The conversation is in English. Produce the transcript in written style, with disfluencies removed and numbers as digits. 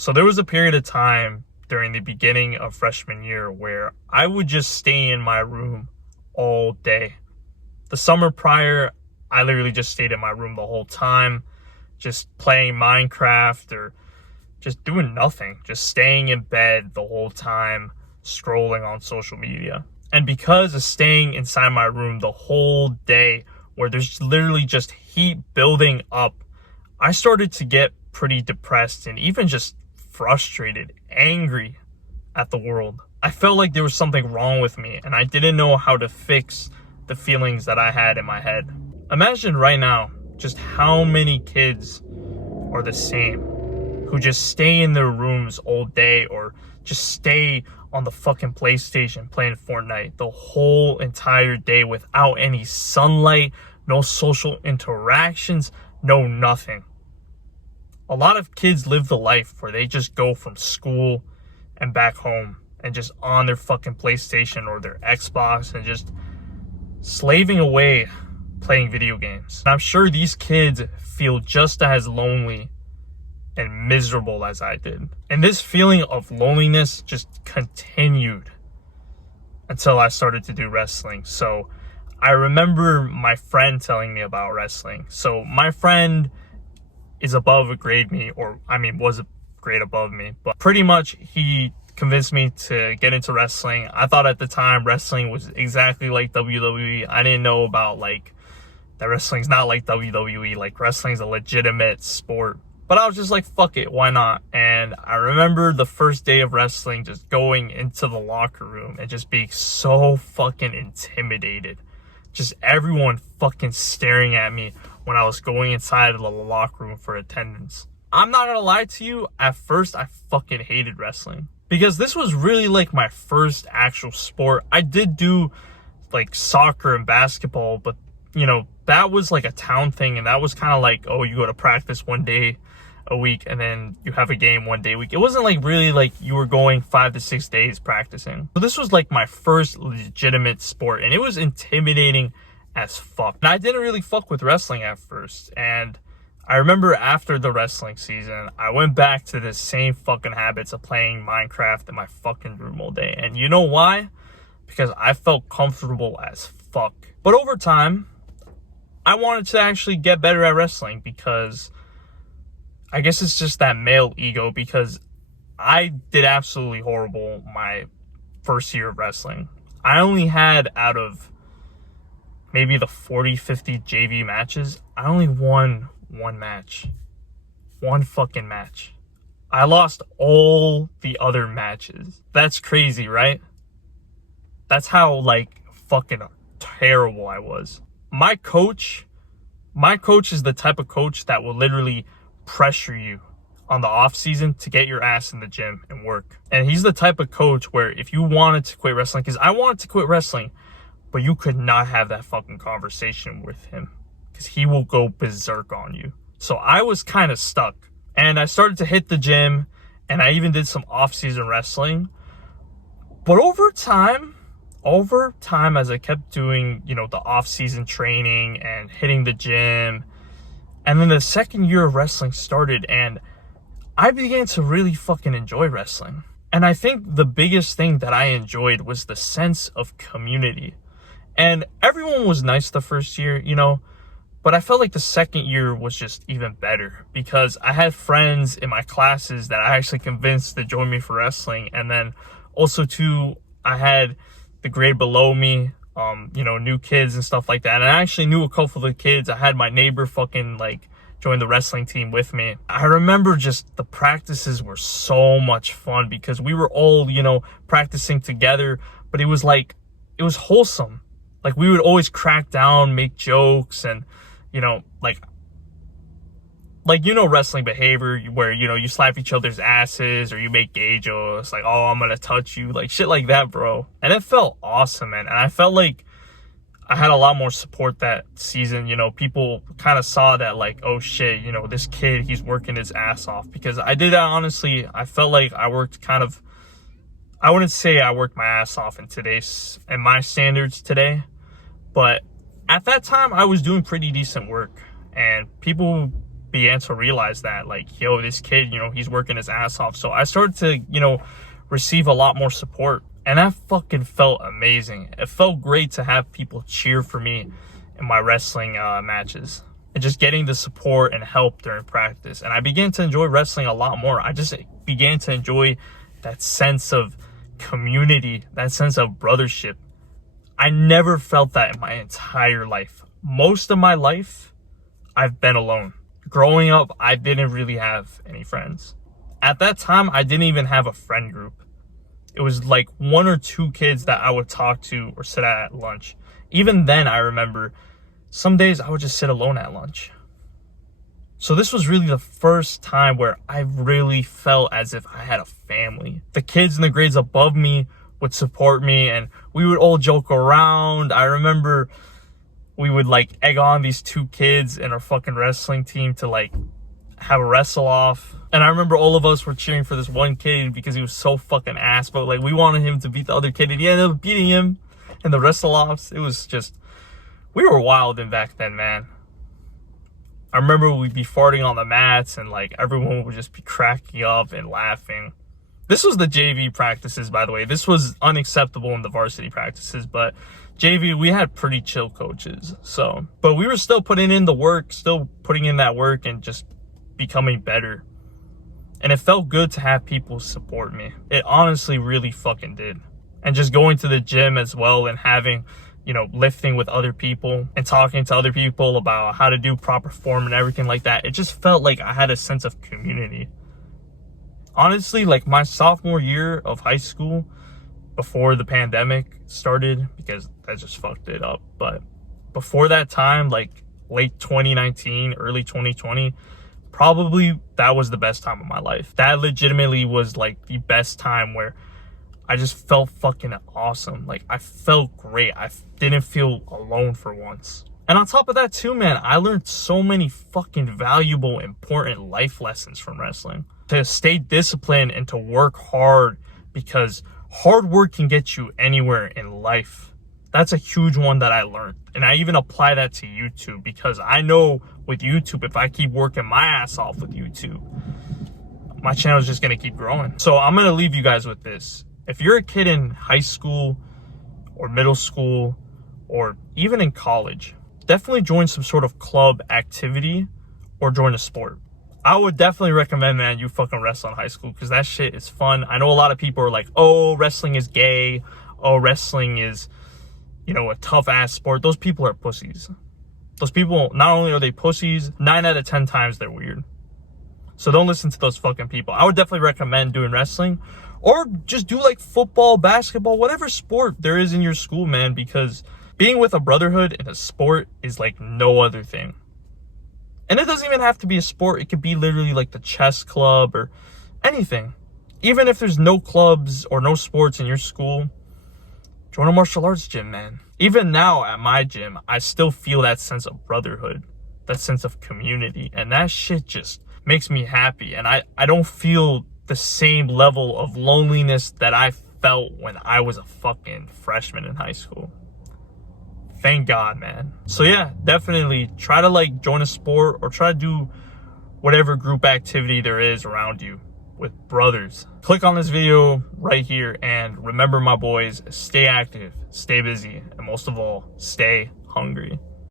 So there was a period of time during the beginning of freshman year where I would just stay in my room all day. The summer prior, I literally just stayed in my room the whole time, just playing Minecraft or just doing nothing, just staying in bed the whole time, scrolling on social media. And because of staying inside my room the whole day, where there's literally just heat building up, I started to get pretty depressed and even just frustrated, angry at the world. I felt like there was something wrong with me and I didn't know how to fix the feelings that I had in my head. Imagine right now just how many kids are the same, who just stay in their rooms all day or just stay on the fucking PlayStation playing Fortnite the whole entire day without any sunlight, no social interactions, no nothing. A lot of kids live the life where they just go from school and back home and just on their fucking PlayStation or their Xbox and just slaving away playing video games. And I'm sure these kids feel just as lonely and miserable as I did. And this feeling of loneliness just continued until I started to do wrestling. So I remember my friend telling me about wrestling. So my friend is above a grade me, or was a grade above me, but pretty much he convinced me to get into wrestling. I thought at the time wrestling was exactly like WWE. I didn't know about like that wrestling's not like WWE, like wrestling's a legitimate sport. But I was just like, fuck it, why not? And I remember the first day of wrestling, just going into the locker room and just being so fucking intimidated. Just everyone fucking staring at me when I was going inside of the locker room for attendance. I'm not gonna lie to you, at first I fucking hated wrestling. Because this was really like my first actual sport. I did do like soccer and basketball, but you know, that was like a town thing, and that was kind of like, oh, you go to practice one day a week and then you have a game one day a week. It wasn't like really like you were going 5 to 6 days practicing. So this was like my first legitimate sport, and it was intimidating as fuck. And I didn't really fuck with wrestling at first. And I remember after the wrestling season, I went back to the same fucking habits of playing Minecraft in my fucking room all day. And you know why? Because I felt comfortable as fuck. But over time, I wanted to actually get better at wrestling, because I guess it's just that male ego, because I did absolutely horrible my first year of wrestling. I only had, out of maybe the 40, 50 JV matches, I only won one match. One fucking match. I lost all the other matches. That's crazy, right? That's how like fucking terrible I was. My coach is the type of coach that will literally pressure you on the off season to get your ass in the gym and work. And he's the type of coach where if you wanted to quit wrestling, because I wanted to quit wrestling, but you could not have that fucking conversation with him, because he will go berserk on you. So I was kind of stuck, and I started to hit the gym, and I even did some off-season wrestling. But over time, as I kept doing, you know, the off-season training and hitting the gym, and then the second year of wrestling started, and I began to really fucking enjoy wrestling. And I think the biggest thing that I enjoyed was the sense of community. And everyone was nice the first year, you know, but I felt like the second year was just even better, because I had friends in my classes that I actually convinced to join me for wrestling. And then also too, I had the grade below me, you know, new kids and stuff like that. And I actually knew a couple of the kids. I had my neighbor fucking like join the wrestling team with me. I remember just the practices were so much fun, because we were all, you know, practicing together, but it was wholesome. Like we would always crack down, make jokes, and, you know, like, you know, wrestling behavior where, you know, you slap each other's asses or you make gay jokes like, oh, I'm gonna touch you, like shit like that, bro. And it felt awesome, man. And I felt like I had a lot more support that season. You know, people kind of saw that like, oh shit, you know, this kid, he's working his ass off. Because I did that, honestly, I felt like I worked kind of, I wouldn't say I worked my ass off in my standards today, but at that time I was doing pretty decent work, and people began to realize that, like, yo, this kid, he's working his ass off. So I started to, receive a lot more support. And that fucking felt amazing. It felt great to have people cheer for me in my wrestling matches. And just getting the support and help during practice. And I began to enjoy wrestling a lot more. I just began to enjoy that sense of community, that sense of brothership. I never felt that in my entire life. Most of my life, I've been alone. Growing up, I didn't really have any friends. At that time, I didn't even have a friend group. It was like 1 or 2 kids that I would talk to or sit at lunch. Even then, I remember some days I would just sit alone at lunch. So this was really the first time where I really felt as if I had a family. The kids in the grades above me would support me and we would all joke around. I remember we would like egg on these 2 kids in our fucking wrestling team to like have a wrestle off. And I remember all of us were cheering for this one kid because he was so fucking ass, but like we wanted him to beat the other kid and he ended up beating him in the wrestle offs. It was just, we were wilding back then, man. I remember we'd be farting on the mats and like everyone would just be cracking up and laughing. This was the JV practices, by the way. This was unacceptable in the varsity practices, but JV, we had pretty chill coaches. So, but we were still putting in the work, still putting in that work and just becoming better. And it felt good to have people support me. It honestly really fucking did. And just going to the gym as well and having, lifting with other people and talking to other people about how to do proper form and everything like that. It just felt like I had a sense of community. Honestly, like my sophomore year of high school, before the pandemic started, because that just fucked it up. But before that time, like late 2019, early 2020, probably that was the best time of my life. That legitimately was like the best time where I just felt fucking awesome. Like I felt great. I didn't feel alone for once. And on top of that too, man, I learned so many fucking valuable, important life lessons from wrestling. To stay disciplined and to work hard, because hard work can get you anywhere in life. That's a huge one that I learned. And I even apply that to YouTube, because I know with YouTube, if I keep working my ass off with YouTube, my channel is just going to keep growing. So I'm going to leave you guys with this. If you're a kid in high school or middle school or even in college, definitely join some sort of club activity or join a sport. I would definitely recommend, man, you fucking wrestle in high school, because that shit is fun. I know a lot of people are like, oh, wrestling is gay. Oh, wrestling is, a tough ass sport. Those people are pussies. Those people, not only are they pussies, 9 out of 10 times they're weird. So don't listen to those fucking people. I would definitely recommend doing wrestling, or just do like football, basketball, whatever sport there is in your school, man, because being with a brotherhood in a sport is like no other thing. And it doesn't even have to be a sport. It could be literally like the chess club or anything. Even if there's no clubs or no sports in your school, join a martial arts gym, man. Even now at my gym, I still feel that sense of brotherhood, that sense of community. And that shit just makes me happy. And I don't feel the same level of loneliness that I felt when I was a fucking freshman in high school. Thank God, man. So yeah, definitely try to like join a sport or try to do whatever group activity there is around you with brothers. Click on this video right here and remember, my boys, stay active, stay busy, and most of all, stay hungry.